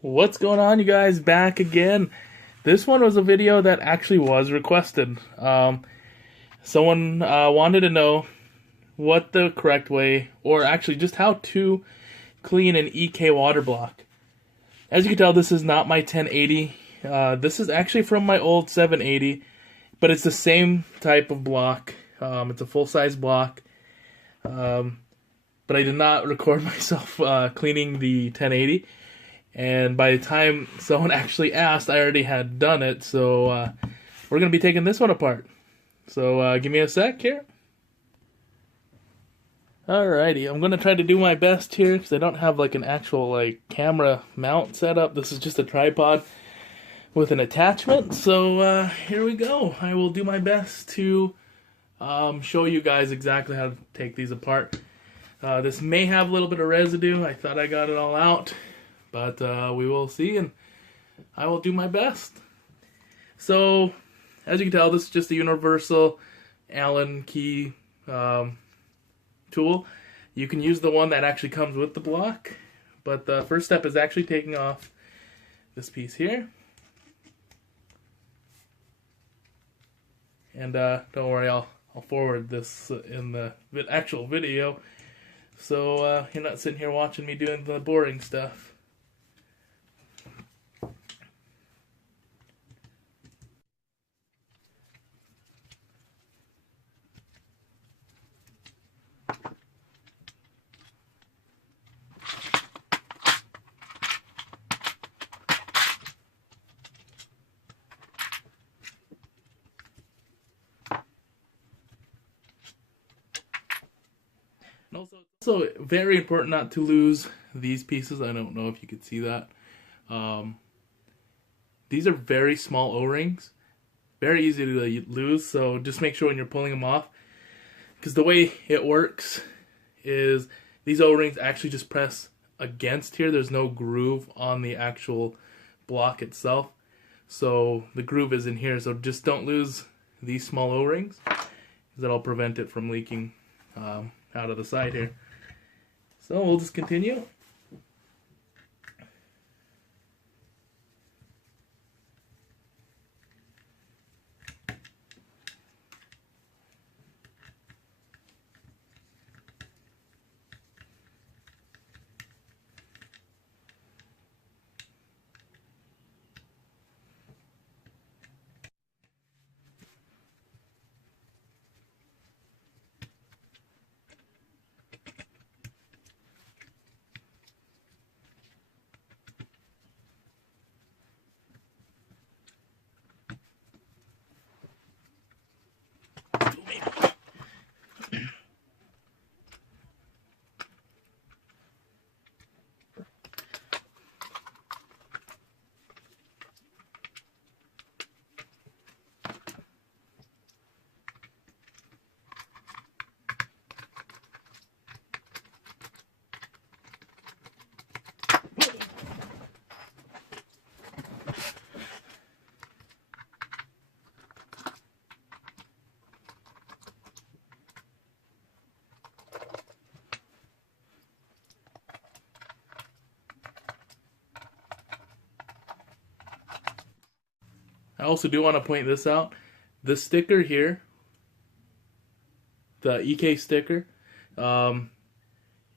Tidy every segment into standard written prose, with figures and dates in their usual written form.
What's going on, you guys? Back again. This one was a video that actually was requested. Someone wanted to know what the correct way, or actually just how to clean an EK water block. As you can tell, this is not my 1080. This is actually from my old 780, but it's the same type of block. It's a full-size block. But I did not record myself cleaning the 1080. And by the time someone actually asked, I already had done it. So we're going to be taking this one apart. So give me a sec here. Alrighty, I'm going to try to do my best here because I don't have like an actual camera mount set up. This is just a tripod with an attachment. So here we go. I will do my best to show you guys exactly how to take these apart. This may have a little bit of residue. I thought I got it all out. But we will see, and I will do my best. So, as you can tell, this is just a universal Allen key tool. You can use the one that actually comes with the block, but the first step is actually taking off this piece here. And don't worry, I'll forward this in the actual video, so you're not sitting here watching me doing the boring stuff. And also very important not to lose these pieces. I don't know if you could see that. These are very small O-rings. Very easy to lose, so just make sure when you're pulling them off. Because the way it works is these O-rings actually just press against here. There's no groove on the actual block itself. So the groove is in here, so just don't lose these small O-rings. That'll prevent it from leaking out of the side here. So we'll just continue. I also do want to point this out. This sticker here, the EK sticker,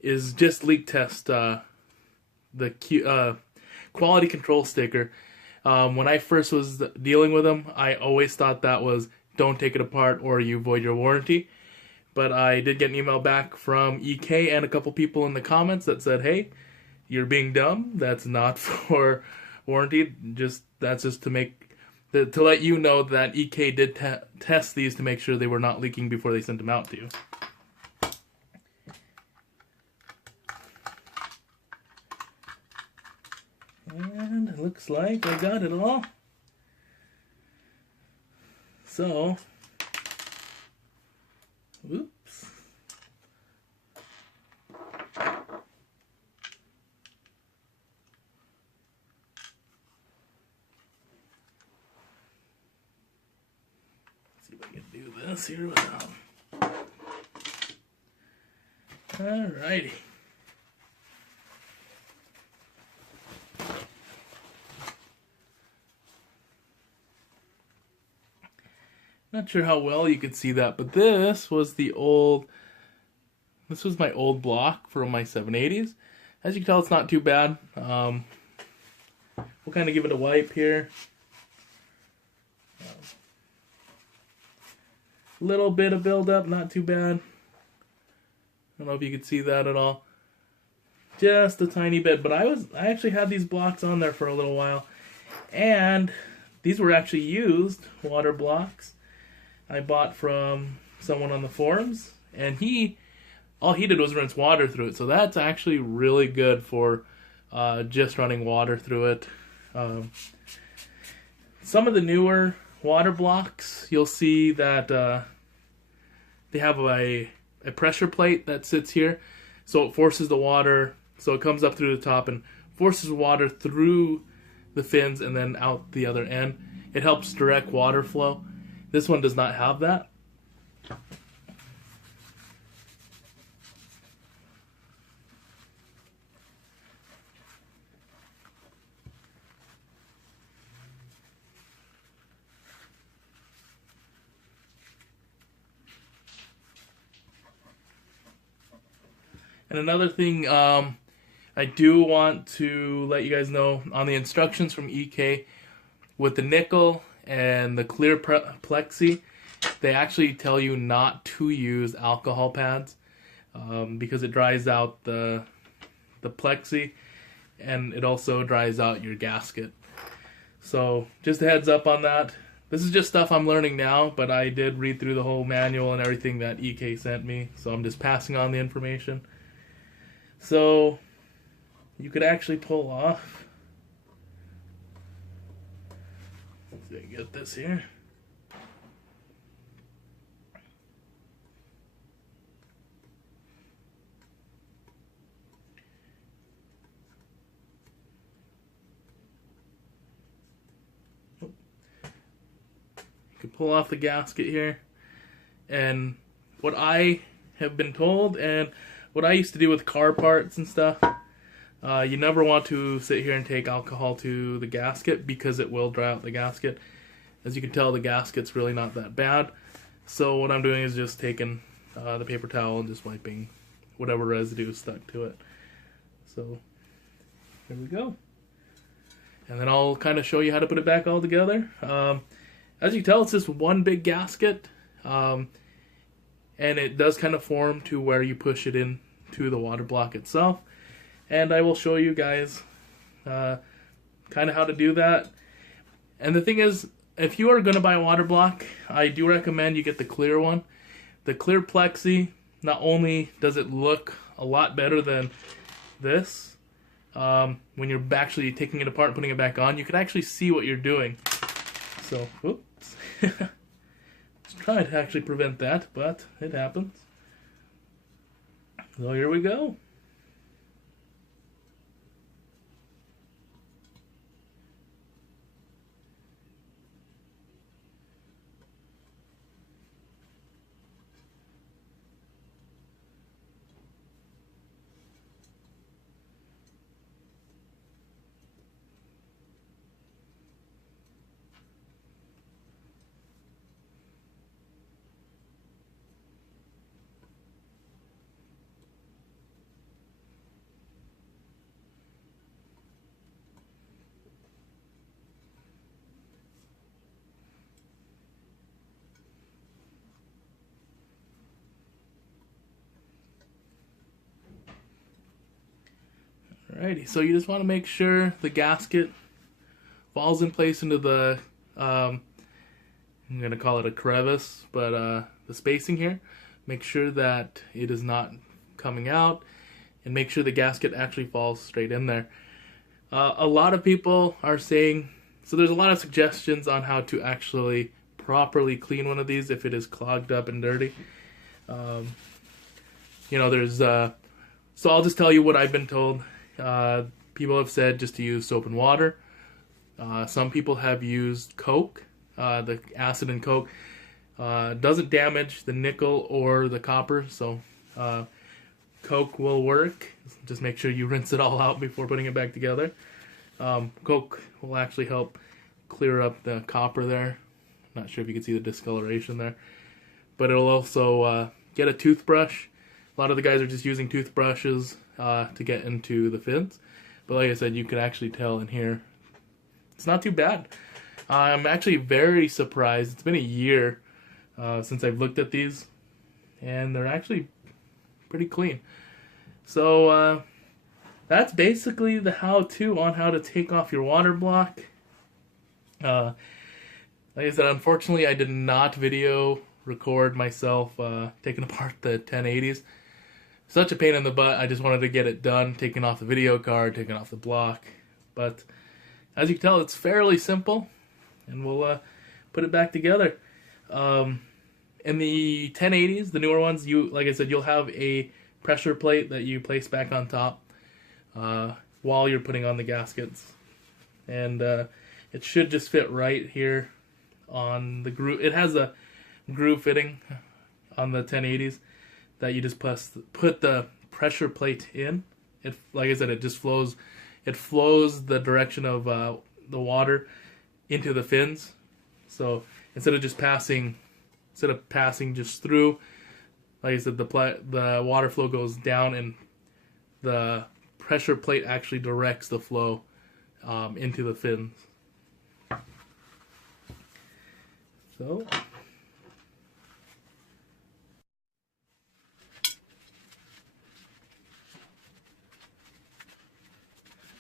is just leak test. The quality control sticker. When I first was dealing with them, I always thought that was don't take it apart or you void your warranty. But I did get an email back from EK and a couple people in the comments that said, hey, you're being dumb. That's not for warranty. That's just to let you know that EK did test these to make sure they were not leaking before they sent them out to you. And it looks like I got it all. So, oops. See if I can do this here without. Alrighty. Not sure how well you could see that, but this was my old block from my 780s. As you can tell, it's not too bad. We'll kind of give it a wipe here. Little bit of buildup, not too bad. I don't know if you could see that at all. Just a tiny bit, but I actually had these blocks on there for a little while, and these were actually used water blocks I bought from someone on the forums, and all he did was rinse water through it, so that's actually really good for just running water through it. Some of the newer water blocks, you'll see that they have a pressure plate that sits here, so it forces the water, so it comes up through the top and forces water through the fins and then out the other end. It helps direct water flow. This one does not have that. And another thing I do want to let you guys know, on the instructions from EK, with the nickel and the clear plexi, they actually tell you not to use alcohol pads because it dries out the plexi, and it also dries out your gasket. So just a heads up on that. This is just stuff I'm learning now, but I did read through the whole manual and everything that EK sent me, so I'm just passing on the information. So you could actually pull off. Let's see, get this here. You can pull off the gasket here, and what I have been told and what I used to do with car parts and stuff, you never want to sit here and take alcohol to the gasket because it will dry out the gasket. As you can tell, the gasket's really not that bad. So what I'm doing is just taking the paper towel and just wiping whatever residue is stuck to it. So here we go. And then I'll kind of show you how to put it back all together. As you can tell, it's just one big gasket. And it does kind of form to where you push it in to the water block itself. And I will show you guys kind of how to do that. And the thing is, if you are going to buy a water block, I do recommend you get the clear one. The clear plexi, not only does it look a lot better than this, when you're actually taking it apart and putting it back on, you can actually see what you're doing. So, whoops. Trying to actually prevent that, but it happens. So here we go. Alrighty, so you just want to make sure the gasket falls in place into the, I'm going to call it a crevice, but the spacing here. Make sure that it is not coming out, and make sure the gasket actually falls straight in there. A lot of people are saying, so there's a lot of suggestions on how to actually properly clean one of these if it is clogged up and dirty. You know, there's, so I'll just tell you what I've been told. People have said just to use soap and water. Some people have used Coke. The acid in Coke doesn't damage the nickel or the copper, so Coke will work. Just make sure you rinse it all out before putting it back together. Coke will actually help clear up the copper there. Not sure if you can see the discoloration there. But it'll also get a toothbrush. A lot of the guys are just using toothbrushes to get into the fins. But like I said, you can actually tell in here, it's not too bad. I'm actually very surprised. It's been a year since I've looked at these, and they're actually pretty clean. So that's basically the how-to on how to take off your water block. Like I said, unfortunately, I did not video record myself taking apart the 1080s. Such a pain in the butt. I just wanted to get it done, taking off the video card, taking off the block. But as you can tell, it's fairly simple, and we'll put it back together. In the 1080s, the newer ones, like I said, you'll have a pressure plate that you place back on top while you're putting on the gaskets, and it should just fit right here on the groove. It has a groove fitting on the 1080s that you just put the pressure plate in. It, like I said, it just flows. It flows the direction of the water into the fins. So instead of passing just through, like I said, the water flow goes down, and the pressure plate actually directs the flow into the fins. So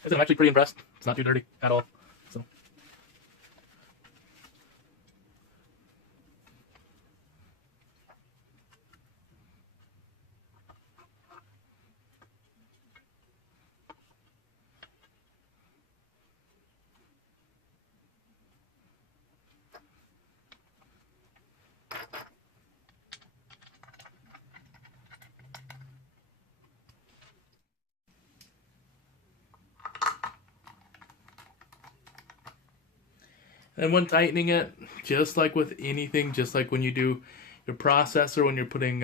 I'm actually pretty impressed. It's not too dirty at all. So. And when tightening it, just like with anything, just like when you do your processor, when you're putting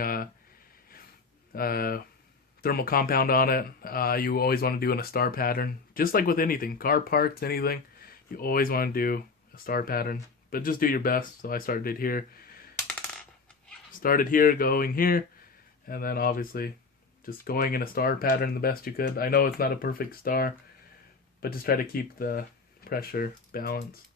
thermal compound on it, you always want to do in a star pattern. Just like with anything, car parts, anything, you always want to do a star pattern. But just do your best. So I started here, going here, and then obviously just going in a star pattern the best you could. I know it's not a perfect star, but just try to keep the pressure balanced.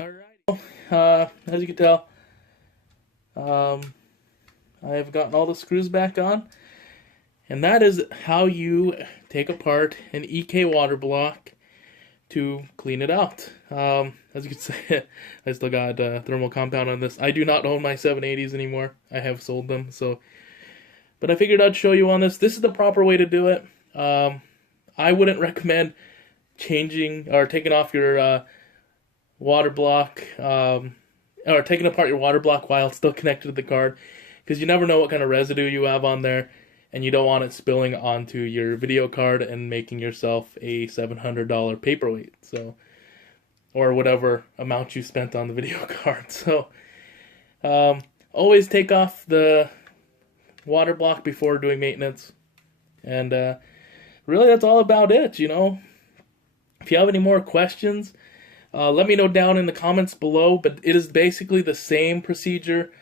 Alright, as you can tell, I have gotten all the screws back on, and that is how you take apart an EK water block to clean it out. As you can see, I still got thermal compound on this. I do not own my 780s anymore. I have sold them, but I figured I'd show you on this. This is the proper way to do it. I wouldn't recommend changing or taking off your water block, or taking apart your water block while it's still connected to the card, because you never know what kind of residue you have on there, and you don't want it spilling onto your video card and making yourself a $700 paperweight. So, or whatever amount you spent on the video card. So, always take off the water block before doing maintenance. And really, that's all about it, you know. If you have any more questions, let me know down in the comments below. But it is basically the same procedure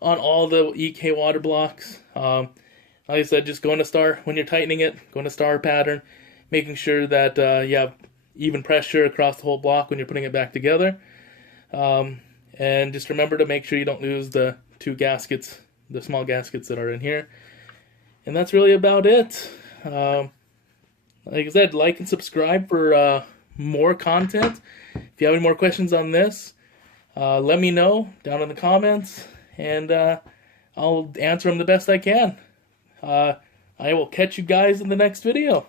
on all the EK water blocks. Like I said, just going to star when you're tightening it, going to star pattern, making sure that you have even pressure across the whole block when you're putting it back together. And just remember to make sure you don't lose the two gaskets, the small gaskets that are in here. And that's really about it. Like I said, like and subscribe for more content. If you have any more questions on this, let me know down in the comments, and I'll answer them the best I can. I will catch you guys in the next video.